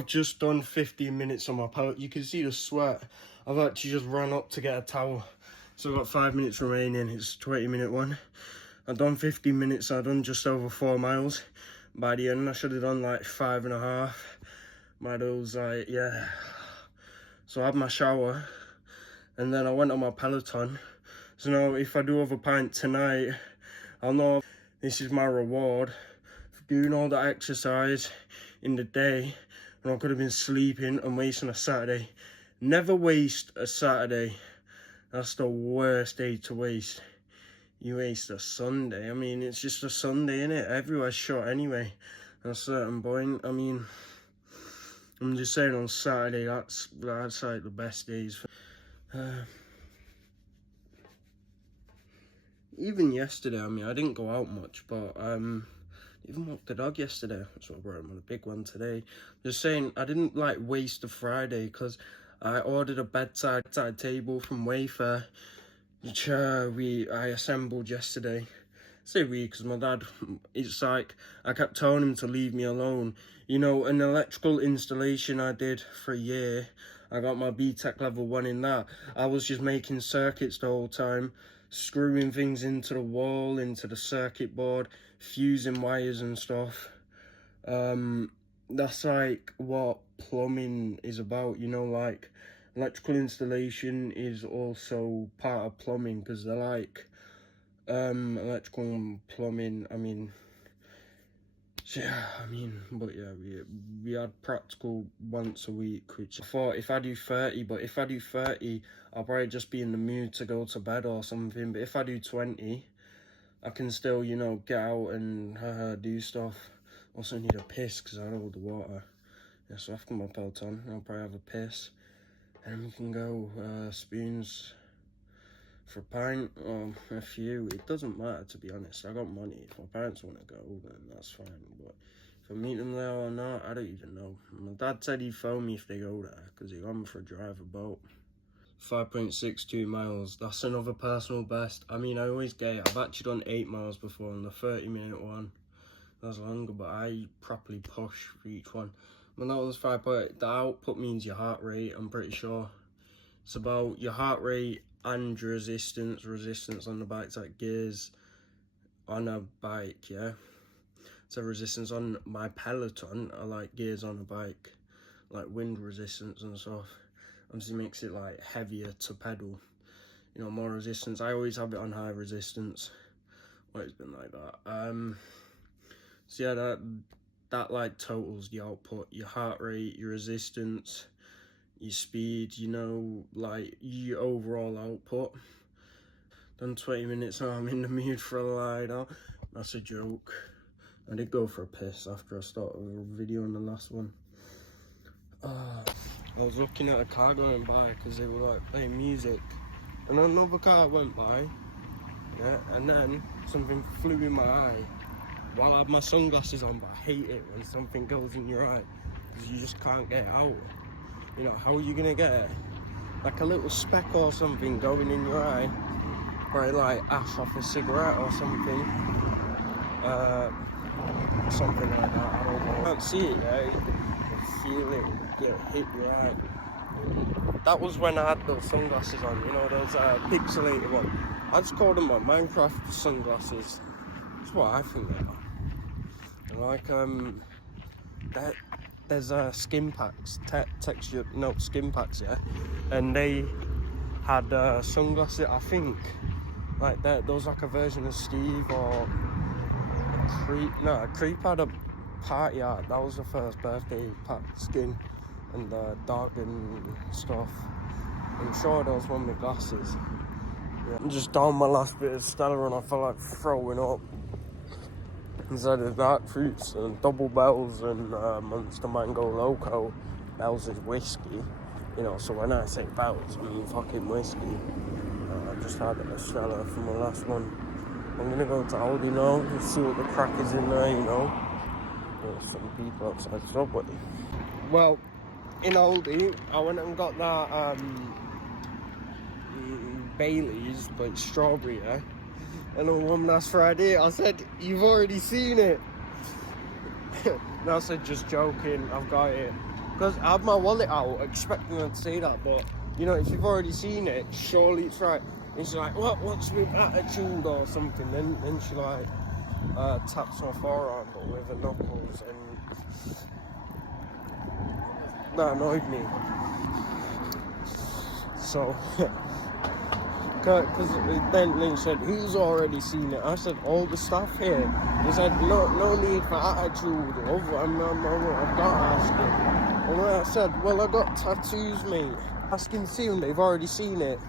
I've just done 15 minutes on my pallet. You can see the sweat. I've actually just run up to get a towel. So I've got 5 minutes remaining. It's a 20-minute one. I've done 15 minutes. I've done just over 4 miles. By the end, I should have done like 5.5. By those, like, yeah. So I had my shower. And then I went on my Peloton. So now if I do have a pint tonight, I'll know this is my reward for doing all the exercise in the day. And I could have been sleeping and wasting a Saturday. Never waste a Saturday. That's the worst day to waste. You waste a Sunday. I mean, it's just a Sunday, innit? Everywhere's short anyway. At a certain point, I mean, I'm just saying on Saturday, that's like the best days. Even yesterday, I mean, I didn't go out much, but even walked the dog yesterday. That's what I brought him on a big one today. Just saying, I didn't like waste a Friday because I ordered a bedside table from Wayfair, which I assembled yesterday. I say we because my dad, it's like I kept telling him to leave me alone. You know, an electrical installation I did for a year. I got my BTEC level 1 in that. I was just making circuits the whole time, screwing things into the wall, into the circuit board, fusing wires and stuff. That's like what plumbing is about, you know, like electrical installation is also part of plumbing because they're like electrical and plumbing. I mean, yeah, but yeah, we had practical once a week, which I thought if I do 30, but if I do 30, I'll probably just be in the mood to go to bed or something. But if I do 20, I can still, you know, get out and do stuff. Also need a piss because I had all the water. Yeah, so after my Peloton, I'll probably have a piss. And we can go spoons for a pint or a few. It doesn't matter, to be honest. I got money. If my parents want to go, then that's fine. But if I meet them there or not, I don't even know. My dad said he'd phone me if they go there because he got me for a drive a boat. 5.62 miles. That's another personal best. I mean, I always get it. I've actually done 8 miles before on the 30-minute one. That's longer, but I properly push for each one. When that was 5. The output means your heart rate, I'm pretty sure. It's about your heart rate and your resistance on the bike's like gears on a bike, yeah. So resistance on my Peloton are like gears on a bike, like wind resistance and stuff. Obviously makes it like heavier to pedal, you know, more resistance. I always have it on high resistance. Well, it's been like that. So yeah, that like totals the output, your heart rate, your resistance, your speed, you know, like your overall output. Done 20 minutes, now I'm in the mood for a lie now. That's a joke. I did go for a piss after I started the video on the last one. I was looking at a car going by because they were like playing music. And then another car went by, yeah, and then something flew in my eye. While I had my sunglasses on, but I hate it when something goes in your eye because you just can't get it out. You know, how are you gonna get it? Like a little speck or something going in your eye, probably like ash off a cigarette or something. Something like that, I don't know. I can't see it yet, I feel it hit your eye. That was when I had those sunglasses on, you know, those pixelated ones. I just called them my Minecraft sunglasses. That's what I think they are. And like there's skin packs, texture, no, skin packs, yeah, and they had sunglasses. I think like that. There was like a version of Steve or Creep. No, Creep had a party art. That was the first birthday pack skin and dog and stuff. I'm sure there was one with glasses. Yeah. I'm just down my last bit of Stella and I felt like throwing up. Instead of dark fruits and double bells and Monster Mango Loco. Bells is whiskey, you know, so when I say bells, I mean fucking whiskey. I just had a Stella from the last one. I'm gonna go to Aldi now and see what the crack is in there, you know. There's some people outside Subway. Well, in Aldi, I went and got that Bailey's, but it's strawberry, yeah? And on one last Friday, I said, "You've already seen it." And I said, "Just joking, I've got it." Because I had my wallet out expecting her to say that, but you know, if you've already seen it, surely it's right. And she's like, what's with attitude or something? Then she like taps my forearm but with her knuckles, and that annoyed me. So, because then he said, who's already seen it? I said, all the staff here. He said, no need for attitude, love, I'm not asking. And I said, well, I got tattoos, mate. Asking to see them, they've already seen it.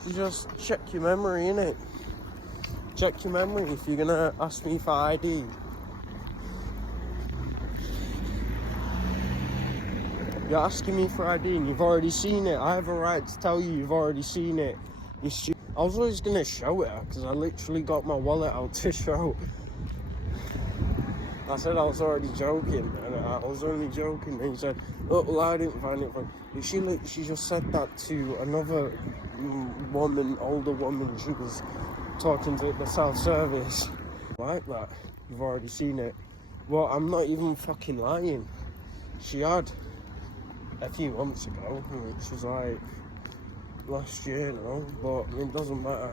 So just check your memory, innit? Check your memory if you're gonna ask me for ID. You're asking me for ID and you've already seen it. I have a right to tell you you've already seen it. I was always gonna show it because I literally got my wallet out to show. I said I was already joking, and I was only joking. And he said, "Oh, well, I didn't find it funny." She just said that to another woman, older woman. She was talking to the self-service. Like that, you've already seen it. Well, I'm not even fucking lying. She had a few months ago, which was like last year, you know, but it doesn't matter.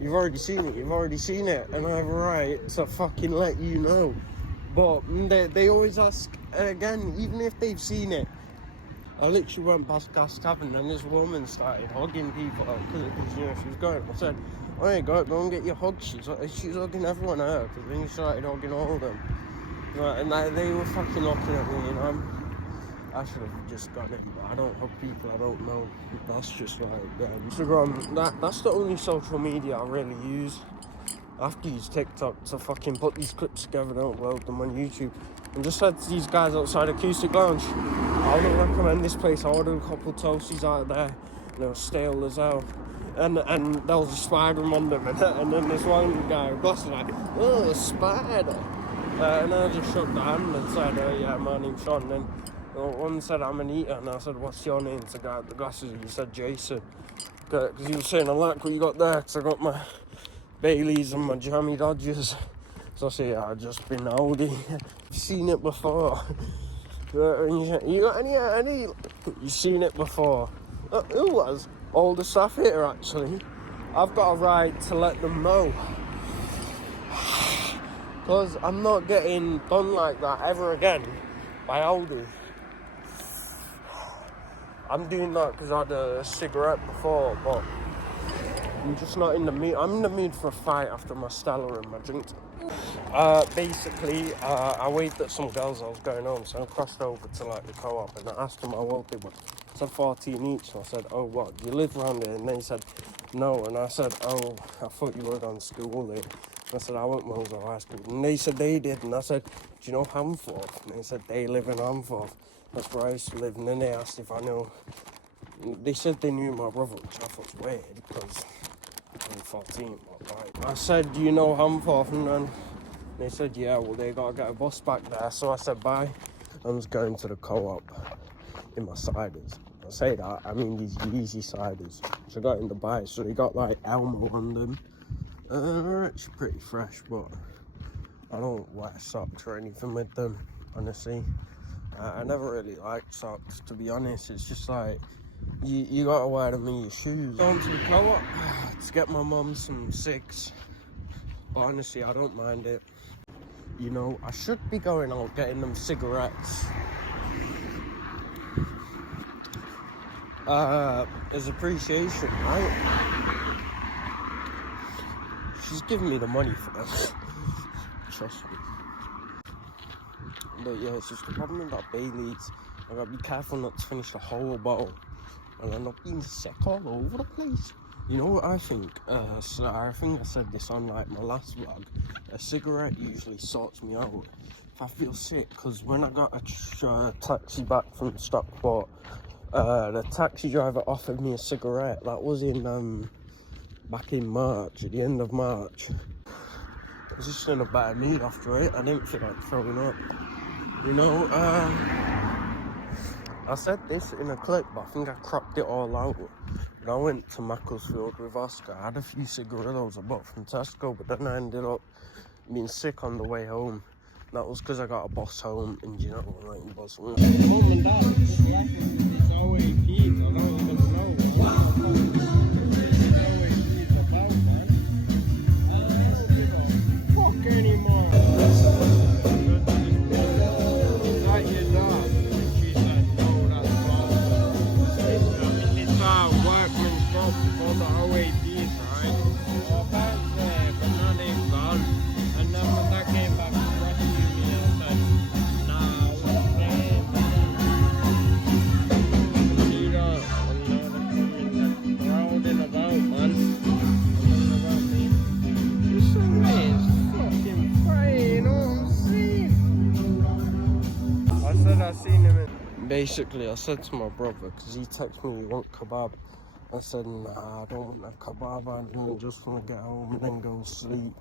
You've already seen it, and I have a right to fucking let you know. But they always ask again, even if they've seen it. I literally went past Gas Tavern and this woman started hugging people because you know, she was going. I said, "Oh, yeah, go and get your hug." She's hugging everyone out, because then she started hugging all of them. Right, and they were fucking looking at me, and I should have just gone in, but I don't hug people I don't know. That's just like Instagram. That's the only social media I really use. I have to use TikTok to fucking put these clips together and upload them on YouTube. And just said to these guys outside Acoustic Lounge, I wouldn't recommend this place. I ordered a couple toasties out there, and they were stale as hell. And there was a spider on them, and then this one guy was like, "Oh, a spider." And I just shook the hand and said, "Yeah, my name's Sean." And then one said, "I'm an eater," and I said, "What's your name?" To the guy with the glasses, he said, "Jason." Because he was saying, "I like what you got there," because I got my Baileys and my Jammy Dodgers. So I say, I've just been oldie. I've seen it before. You got any? You've seen it before. Who was? All the staff here, actually. I've got a right to let them know. Because I'm not getting done like that ever again by Aldi. I'm doing that because I had a cigarette before, but I'm just not in the mood. I'm in the mood for a fight after my Stella and my drinks. Basically, I waved at some girls I was going home, so I crossed over to like the co-op and I asked them how old they were. I said 14 each, and I said, "Oh, what, you live around here?" And they said, "No," and I said, "Oh, I thought you were going to school there." And I said, "I went to Millsall High School," and they said they did, and I said, "Do you know Hamforth?" And they said they live in Hamforth. That's where I used to live, and then they asked if I knew. They said they knew my brother, which I thought was weird, because I'm 14, but like, I said, "Do you know Hamforth?" And then they said, "Yeah, well, they gotta get a bus back there." So I said, "Bye." I was going to the co-op in my ciders. I say that, I mean these Yeezy ciders. So I got in the bike, so they got like Elmo on them. They're actually pretty fresh, but I don't wear socks or anything with them, honestly. I never really liked socks, to be honest. It's just like, you gotta wear them in your shoes. Going to the co-op to get my mum some cigs. But honestly, I don't mind it. You know, I should be going out getting them cigarettes. As appreciation, right? She's giving me the money for this. Trust me. But yeah, it's just the problem with that Baileys. I gotta be careful not to finish the whole bottle and end up being sick all over the place. You know what I think? So I think I said this on like my last vlog. A cigarette usually sorts me out if I feel sick, because when I got a taxi back from Stockport, the taxi driver offered me a cigarette. That was in back in March, at the end of March. I was just in a bad mood after it. I didn't feel like throwing up. You know, I said this in a clip, but I think I cropped it all out. When I went to Macclesfield with Oscar, I had a few cigarillos I bought from Tesco, but then I ended up being sick on the way home. That was because I got a boss home, and you know, like, boss home. Mum and dad, it's always kids. I don't even know it's always kids about, man. Fuck anymore. Like your dad. She said, no, that's wrong. It's our workman's job for the OAPs, right? Well, back there, but now they've gone. And then when that came back to rescue me, I said, nah, we're staying. See that? And now they're coming, they're crowding about, man. Coming about me. This away is fucking fire, you know what I'm saying? I said I seen him in. Basically, I said to my brother, because he texted me, "You want kebab?" I said, "Nah, I don't want a kebab. I just want to get home and then go sleep."